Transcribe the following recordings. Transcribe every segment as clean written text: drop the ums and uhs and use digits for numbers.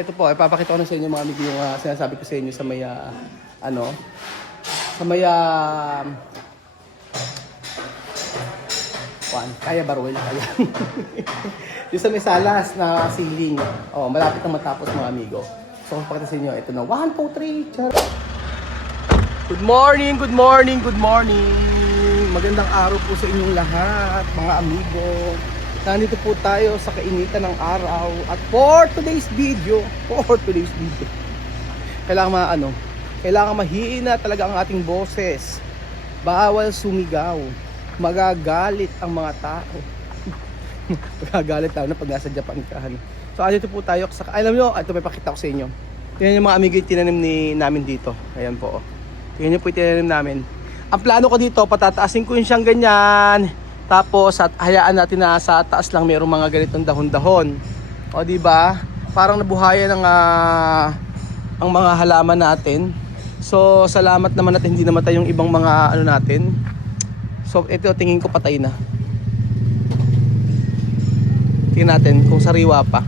Ito po, ipapakita ko na sa inyo mga amigo yung sinasabi ko sa inyo sa may, sa may, kaya Barwell, kaya. Yung sa may salas na ceiling. Oh, malapit na matapos mga amigo. So, pakita sa inyo, ito na, 1, 2, 3, char. Good morning, good morning, good morning. Magandang araw po sa inyong lahat, mga amigo. Nandito po tayo sa kainitan ng araw at for today's video, kailangan mahina talaga ang ating boses. Bawal sumigaw. Magagalit ang mga tao. Magagalit tayo na pag nasa Japan ka. So andito po tayo sa, alam nyo, ito may pakita ko sa inyo. Tingnan yung mga amigo yung tinanim namin dito. Ayan po. Tingnan nyo po yung tinanim namin. Ang plano ko dito, patataasin ko yung siyang ganyan. Tapos at hayaan natin na sa taas lang mayroong mga ganitong dahon-dahon. O di ba? Parang nabuhayan ng ang mga halaman natin. So salamat naman at hindi namatay yung ibang mga ano natin. So ito tingin ko patay na. Tingnan natin kung sariwa pa.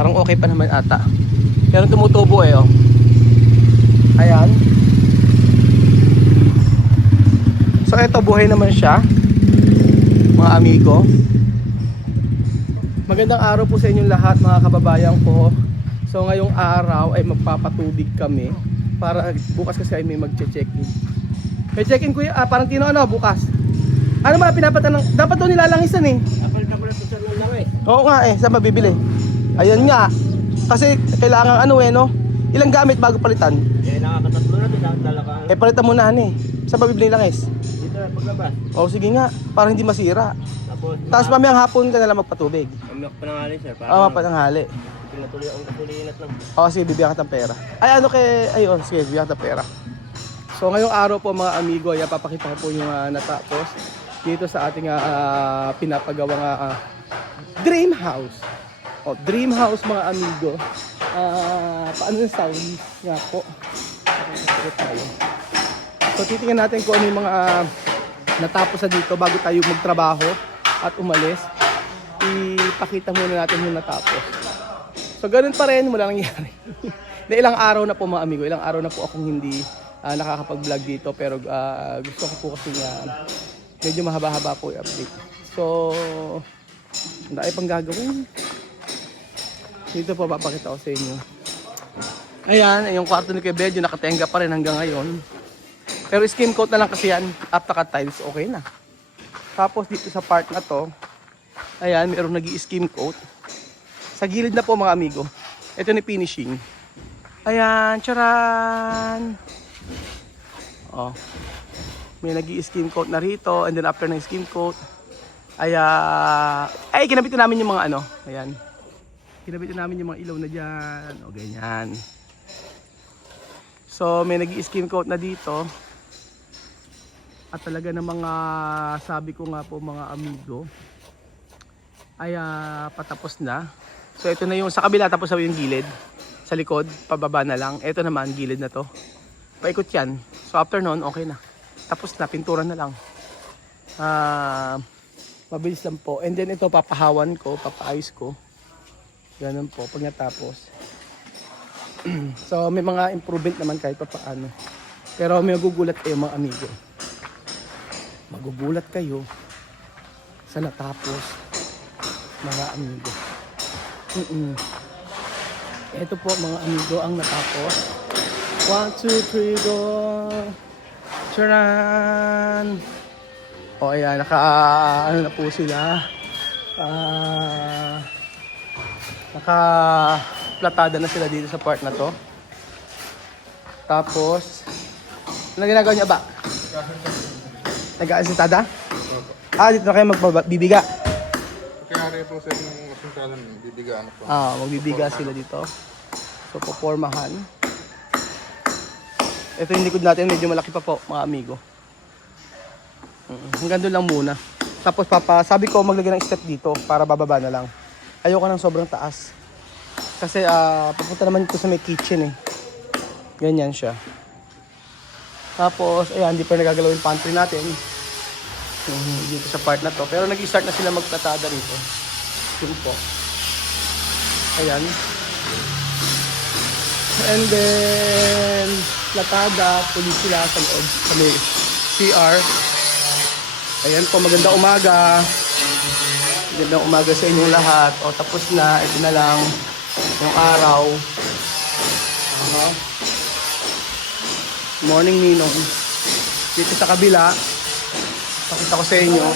Parang okay pa naman ata. Pero tumutubo eh oh. Ayan. So ito buhay naman siya. Mga amigo, magandang araw po sa inyong lahat mga kababayan ko. So ngayong araw ay magpapatubig kami para bukas kasi ay may magche-check-in. May check-in ko parang tino ano bukas. Ano ba pinapatan ng dapat to nilalangisan eh. Oo nga eh, saan mabibili? Ayun nga. Kasi kailangan ano eh no. Ilang gamit bago palitan? Eh nakakatatlo na dinadala ka. Eh palitan mo na eh. Saan mabibili langis? Paglabas. Oh sige nga, para hindi masira. Tapos mamayang hapon ka na lang magpatubig. Mamaya ko pananghali sir. Oo, pananghali. Pinatuloy ang katulinat lang. Oo, sige, bibigyan ka ng pera. Ay, ano kay, ayun, sige, bibigyan ka ng pera. So, ngayong araw po mga amigo, ay papakita ko po yung natapos dito sa ating pinapagawang dream house. O, dream house mga amigo. Paano yung sound nga po? So, titingnan natin kung ano yung mga natapos na dito bago tayo magtrabaho at umalis. Ipakita muna natin yung natapos. So ganun pa rin, wala nangyari. Na ilang araw na po mga amigo, ilang araw na po akong hindi nakakapag-vlog dito. Pero gusto ko po kasi medyo mahaba-haba po yung update. So, ang dami pang gagawin. Dito po papakita ko sa inyo. Ayan, yung kwarto ni Kuya Bedyo nakatenga pa rin hanggang ngayon. Pero skim coat na lang kasi yan, after tiles, okay na. Tapos dito sa part na to, ayan, mayroong nag-i-skim coat. Sa gilid na po mga amigo. Ito ni finishing. Ayan, charan! Oh. May nag-i-skim coat na rito, and then after ng skim coat, ay, kinabitin namin yung mga ano, ayan. Kinabitin namin yung mga ilaw na dyan, o ganyan. So, may nag-i-skim coat na dito. At talaga ng mga sabi ko nga po mga amigo ay patapos na. So ito na yung sa kabila tapos na yung gilid. Sa likod, pababa na lang. Ito naman, gilid na to. Paikot yan. So after nun, okay na. Tapos na, pintura na lang. Mabilis lang po. And then ito, papahawan ko, papaayos ko. Ganun po, pag natapos. So may mga improvement naman kahit pa paano. Pero may magugulat kayo mga amigo. Magugulat kayo sa natapos mga amigo. Ito po mga amigo ang natapos. 1, 2, 3, go! Charan! O ayan, ano na po sila. Naka-platada na sila dito sa part na to. Tapos, ano ginagawa niya ba? Nag-aasitada? Dito na kayo magbibiga. Kaya rin po sa inyong kasuntalan, bibigaan po. Magbibiga sila dito. So, popormahan. Ito yung likod natin, medyo malaki pa po, mga amigo. Hanggang doon lang muna. Tapos, sabi ko maglagay ng step dito para bababa na lang. Ayoko ng sobrang taas. Kasi, pupunta naman ito sa may kitchen eh. Ganyan siya. Tapos, ayan, hindi pa nagagalaw yung pantry natin. Dito sa part na to. Pero nag-start na sila magplatada rito. Yun po. Ayan. And then, Latada, pulis sila sa loob. Kami, CR. Ayan po, magandang umaga. Magandang umaga sa inyong lahat. O, tapos na. Ito na lang yung araw. Morning, Ninong. Dito sa kabila, pakita ko sa inyo.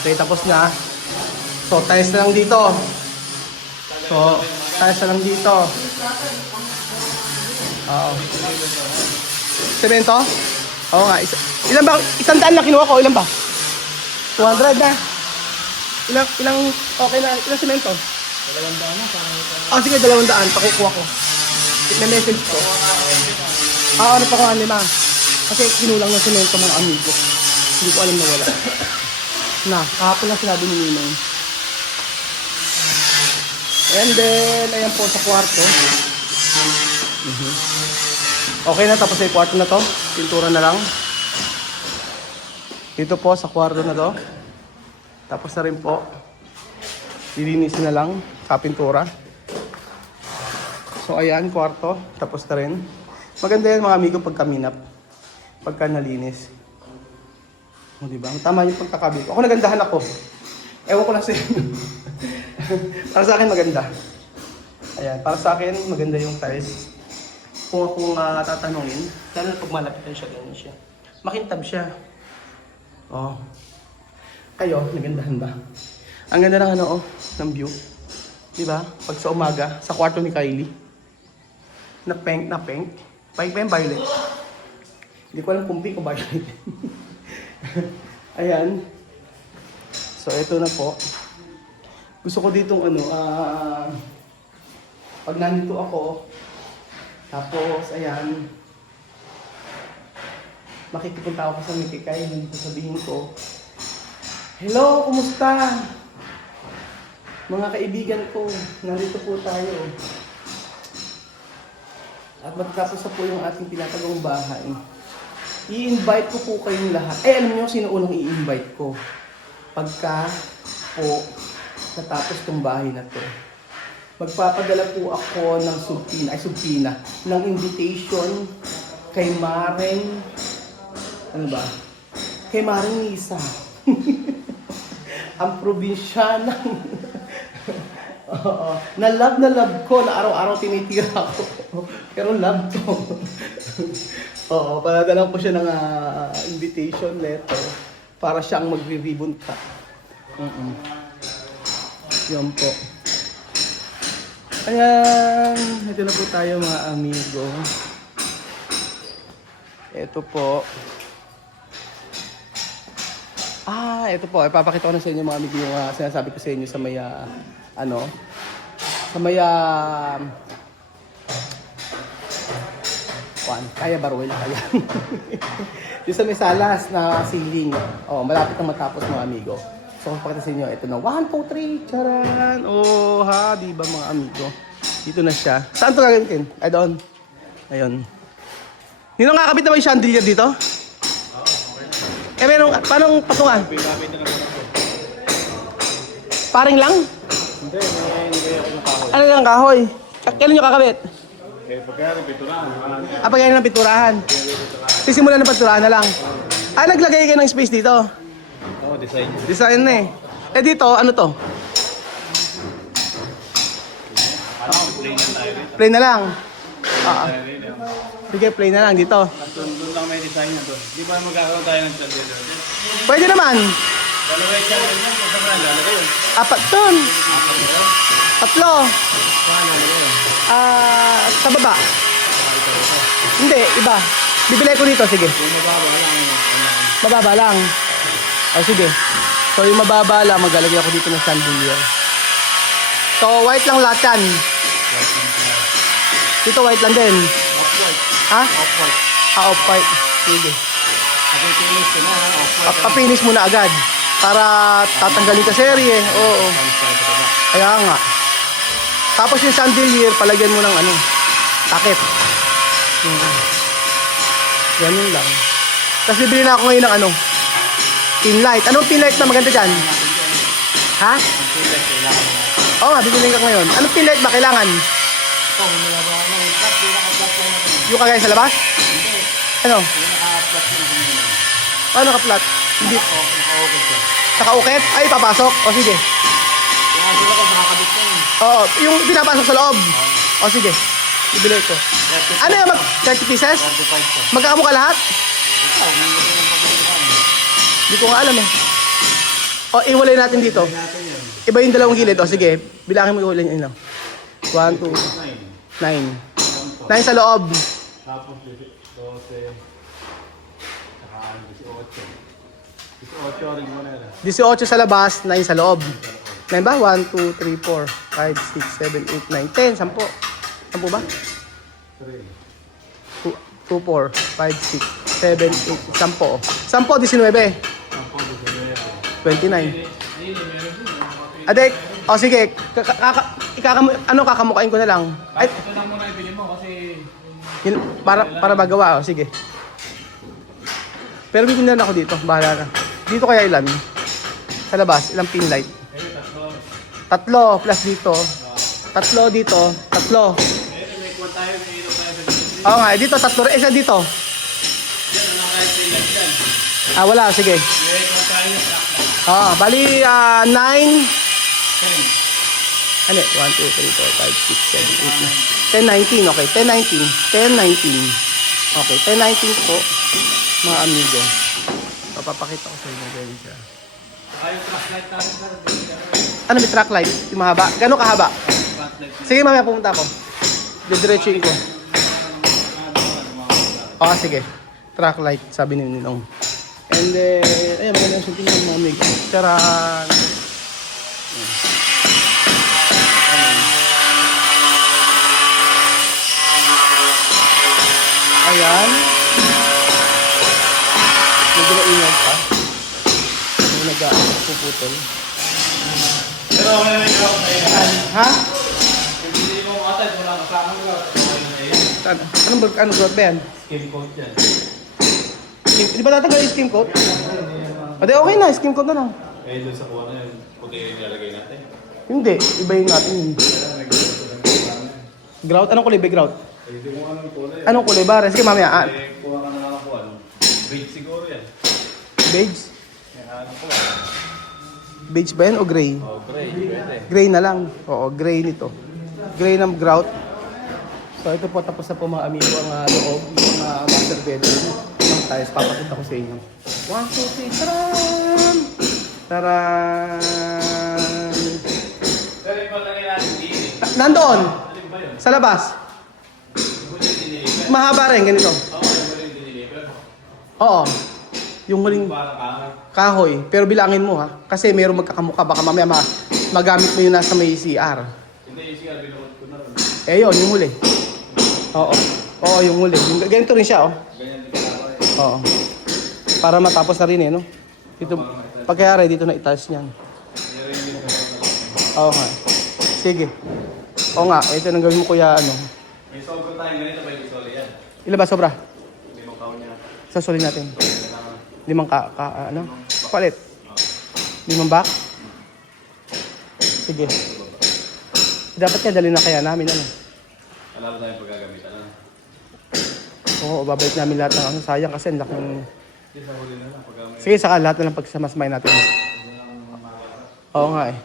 Okay, tapos na. So, tiles na lang dito. So, tiles na lang dito. Oo. Semento? Oo nga. Ilan ba? 100 lang kinuha ko. Ilan ba? 200 na. Ilang okay na. Ilang semento? 200 na. Oh, sige, 200. Pakukuha ko. May message ko. Ano pa ko, 5. Kasi kinulang ng semento mga amigo. Hindi ko alam na wala. Kahapon lang sinabi ni Ninong. And then, ayan po sa kwarto. Okay na, tapos na yung kwarto na to. Pintura na lang. Dito po sa kwarto na to. Tapos na rin po. Lilinisin na lang sa pintura. So ayan, kwarto. Tapos na rin. Maganda yan mga amigo pagka minap. Pagka nalinis. O diba? Tama yung pagkakabit. Ako nagandahan ako. Ewan ko lang sa inyo. Para sa akin maganda. Ayan, para sa akin maganda yung tiles. Kung akong tatanungin, lalo na pag malapitan siya, ganyan siya. Makintab siya. Oh. Kayo, nagandahan ba? Ang ganda ng ng view. Diba? Pag sa umaga, sa kwarto ni Kylie. Na pink. Pink ba yung violet? Hindi ko alam kung pink o violet. Ayan. So, ito na po. Gusto ko ditong pag nandito ako, tapos, ayan, makikipunta ako sa Mikikay, nandito sabihin ko, hello, kumusta? Mga kaibigan ko, nandito po tayo. At matapos na po yung ating pinatagong bahay. I-invite ko po kayong lahat. Alam niyo sino unang i-invite ko? Pagka po natapos tong bahay na to. Magpapadala po ako ng subpina, ng invitation kay Maring, Kay Maring Nisa. Ang probinsyanang na love ko, na araw-araw tinitira ko. Pero love to. Padadalan ko siya ng invitation letter para siyang magre-ribbon cut. Yan po. Ayan, ito na po tayo mga amigo. Ito po. Ito po. Ipapakita ko na sa inyo mga amigo yung sinasabi ko sa inyo sa may, sa may, kaya Barwell, kaya. Yung sa may salas na ceiling. Malapit na matapos mga amigo. So, pakita sa inyo, ito na, 1, 2, 3, charan! Di ba mga amigo? Dito na siya. Saan ito gagamitin? Ay, doon. Ayun. Nino kakabit na ba yung chandelier dito? Paano patungan? Paring lang? Hindi ako nakahoy. Ano lang kahoy? Kailan nyo kakabit? Pagkaya ng piturahan. Pagkaya ng piturahan. Sisimulan ng piturahan na lang. Naglagay kayo ng space dito? Design. Design na eh. Dito, ano to? Plain na lang. Sige, plain na lang dito. Doon lang may design na doon. Di ba magkakaroon tayo ng chandelier? Pwede naman. Dalawa yung chandelier niya, sa mga lalagay yun. 4 ton. 3. Paano yun? Sa baba. Hindi, iba. Bibili ko dito, sige. Yung mababa lang. Mababa lang. Sige. So yung mababa lang, maglalagay ako dito ng chandelier. So white lang lahat yan. Dito white lang din. Off-white. Ha? Off-white. Off-white. Sige. Papipinis ko na, off-white. Papinis muna agad. Para tatanggalin ka serye. Oo. Kaya nga. Tapos yung chandelier, palagyan mo ng takip. Ganun lang. Tapos bibili na ako ngayon ng pin light. Anong pin light na maganda dyan? Ha? Oo nga, bibili ka ngayon. Anong pin light ba kailangan? Ito, humilaba ako ng flat. Pinaka-flat lang natin. Yung kagaya sa labas? Hindi. Ano? Pinaka-flat lang natin. Paano naka-flat? Hindi. Naka-okay siya. Naka-ukit? Ay, papasok. O sige. Kaya sila ko nakakabit na yun. Oo, yung pinapasok sa loob. O sige. Bibili ko. Ano yung 30 pieces? 35 po. Magkakamukha lahat? Ikaw, may gusto ng pagkakaan. Hindi ko nga alam eh. O, iwalay natin dito. Natin yun. Iba yung dalawang gilid. O sige, bilangin mo iwalay nyo. 1, 2, 9. 9. 9 sa loob. Tapos 12. Saka 18. 18 rin mo na yan. 18 sa labas, 9 sa loob. 9 ba? 1, 2, 3, 4, 5, 6, 7, 8, 9, 10. 10 ba? 3. 2, 4, 5, 6, 7, 8, 10. 10, 19. 29. Adek, o sige, kakamukain ko na lang. Ay, Ito lang muna ibili mo kasi yun, para magawa, o sige. Pero bibili na ako dito, bahala na. Dito kaya ilan? Sa labas, ilang pin light? Tatlo, plus dito. Tatlo dito, tatlo. may kuha tayo, may ilaw tayo sa dito. Oo nga, dito tatlo rin. Isa dito. Yan, ano kahit pinag yan. Ah, wala, sige. May kuha tayo, Bali, 9. 10. Ano? 1, 2, 3, 4, 5, 6, 7, 8, 9. 10, 19, okay. 10, 19. 10, 19. Okay, 10, 19 po, mga amigo. Papapakita ko sa inyo ganyan siya. Ayaw flashlight natin sa Ano, may track light? Yung mahaba? Gano'ng kahaba? flashlight. Sige, mamaya pumunta ako. Didiretsuin ko. Sige. Track light, sabi ni Ninong. And then, ayun, maganda yung sunting ng mga amigo. Charan! Ayan. Medyo maingat pa. May nag-puputol. Pero okay na ikaw na yun. Ha? Hindi mo makatad, wala kasama mo. Okay na yun. Anong growth ba yan? Skin coat yan. Di ba tatanggal yung skim coat? O di okay na, skim coat na lang. Eh, doon sa kuha na yun. Puti yung nilalagay natin. Hindi, ibayin natin yun. Grout? Anong kulay ba grout? Eh, hindi mo anong kulay. Anong kulay ba? Sige mamaya. Eh, kuha ka na lang ako ano. Beige siguro yan. Beige? Eh, ano ko. Beige ba yan o gray? Oh, gray. Pwede. Gray na lang. Oo, gray nito. Gray ng grout. So ito po, tapos na po mga amigo ang loob, yung master bedroom. Ang tiles, papakita ko sa inyo. 1, 2, 3, taran! Taran! Pero iba lagay natin dito. Nandoon! Alin ba yun? Sa labas. Hindi diniliver. Mahaba rin, ganito. Oo, yung huling diniliver. Oo. Yung huling Parang kahoy. kahoy. Pero bilangin mo ha. Kasi mayroong magkakamukha. Baka mamaya magamit mo yun nasa may CR. Hindi yung siya, binukod ko na rin. Eh yun, yung huli. Oo. Oo, yung huli. Yung, ganito rin siya, oh. Ganyan din kalawa eh. Oo. Para matapos na rin eh, no? Dito, pagkayari, dito na itaas niyan. Oo nga. Sige. Oo nga, ito nang gawin mo kuya, ano. May sobra tayong ganito, may isoli yan. Ilan ba sobra? Hindi mo kaon niya. Sasulin natin. 5 ano? Palit. 5 back? Sige. Dapat kaya dali na kaya namin, ano. Alam na yung paggagamitan na. Oo, babalik namin lahat ng ano. Sayang kasi ang laking... Hindi sa huli na lang. Paggamit. Sige, saka lahat na lang pagsamasmay natin. Oo nga eh.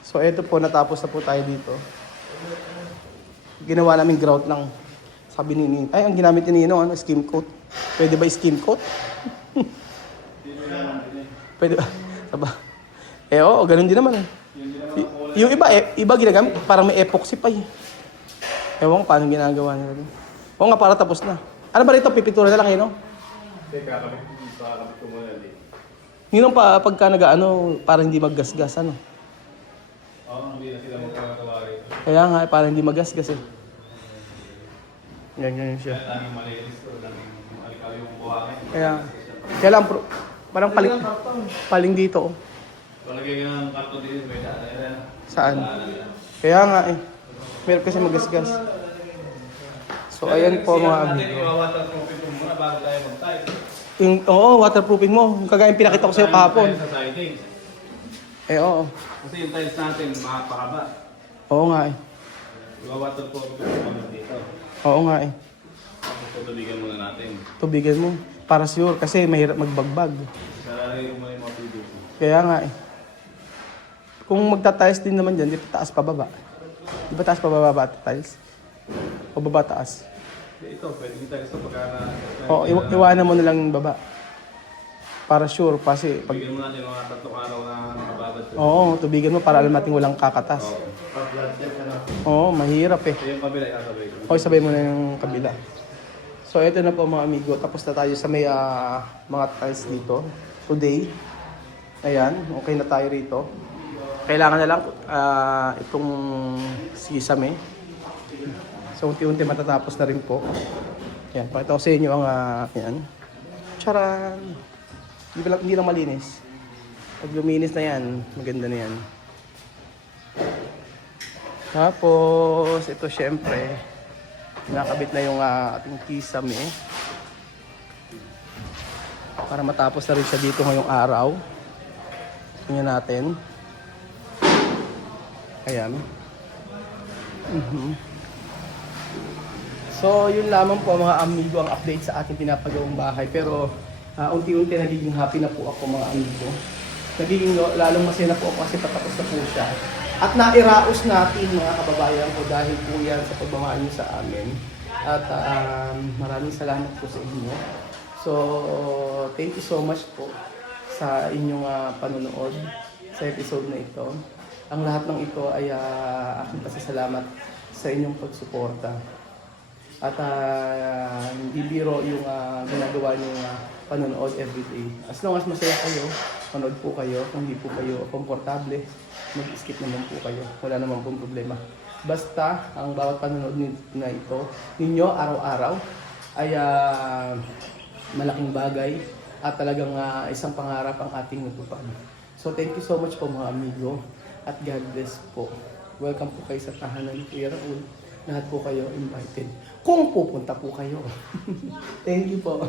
So, eto po, natapos na po tayo dito. Ginawa namin grout ng, sabi ni Nino, ay, ang ginamit ni Nino, ano, skim coat. Pwede ba skim coat? Pwede ba? Saba. Eh, oo, ganun din naman eh. Yung iba ginagamit, parang may epoxy pa eh. Ewan ko paano ginagawa nila din. Oo nga, para tapos na. Ano ba rito? Pipintura na lang eh, no? Hindi, kakabit ko muna din. Ninong pa, pagka nag-ano, para hindi maggasgas, ano? Oo, hindi na sila magkakagawa rito. Kaya nga, para hindi magasgas eh. Yan siya. Kaya tanging malinis to, tanging alikaw yung buhangin. Kaya lang, parang paling dito, oh. Palagay ka ng karton din, may daan. Saan? Kaya nga eh. Meron kasi magasgas. So, ayan po mga natin, amigo. iwawaterproofing mo muna bago tayo mag-type. Oo, waterproofing mo. Yung kagaya yung pinakita ko sa'yo kahapon. Sa siding. Eh, oo. Kasi yung tiles natin, makapahaba. Oo nga eh. Iwawater po ako dito. Oo nga eh. Tapos tutubigan muna natin. Tubigan mo. Para sure, kasi mahirap magbagbag. Para yung mga PVC. Kaya nga eh. Kung magta-tiles din naman dyan, di pa taas pababa. Di ba taas pababa at tiles? O baba taas? Ito, pwede kita gusto pagka na... O iwanan mo na lang yung baba. Para sure, kasi pag... Tubigan mo natin mga 3 araw na nakababad. Oo, tubigan mo para alam natin walang kakatas. Oo, mahirap eh. Ito yung kabila, ikasabay ko. Okay, sabay mo na yung kabila. So, ito na po mga amigo. Tapos na tayo sa may mga tiles dito. Today. Ayan, okay na tayo rito. Kailangan na lang itong sisame. So, unti-unti matatapos na rin po. Ayan, pakita ko sa inyo ang ayan. Charan! Hindi lang malinis. Pag luminis na yan, maganda na yan. Tapos, ito syempre, nakabit na yung ating kisame. Para matapos na rin siya dito ngayong araw. Tingnan natin. Ayan. So, yun lamang po mga amigo ang update sa ating pinapagawang bahay. Pero, unti-unti nagiging happy na po ako mga amigo. Nagiging lalong masaya na po ako kasi patapos na po siya. At nairaos natin mga kababayan ko dahil po yan sa pagmamahal niyo sa amin. At maraming salamat po sa inyo. So, thank you so much po sa inyong panonood sa episode na ito. Ang lahat ng ito ay aking pasasalamat sa inyong pagsuporta. At hindi biro yung ginagawa niyong panonood everyday. As long as masaya kayo, manood po kayo. Kung hindi po kayo komportable, mag-skip naman po kayo. Wala naman pong problema. Basta, ang bawat panonood na ito, ninyo araw-araw, ay malaking bagay at talagang isang pangarap ang ating natupad. So, thank you so much po mga amigo at God bless po. Welcome po kayo sa tahanan ni Kuya Raul. Lahat po kayo invited. Kung pupunta po kayo. Thank you po.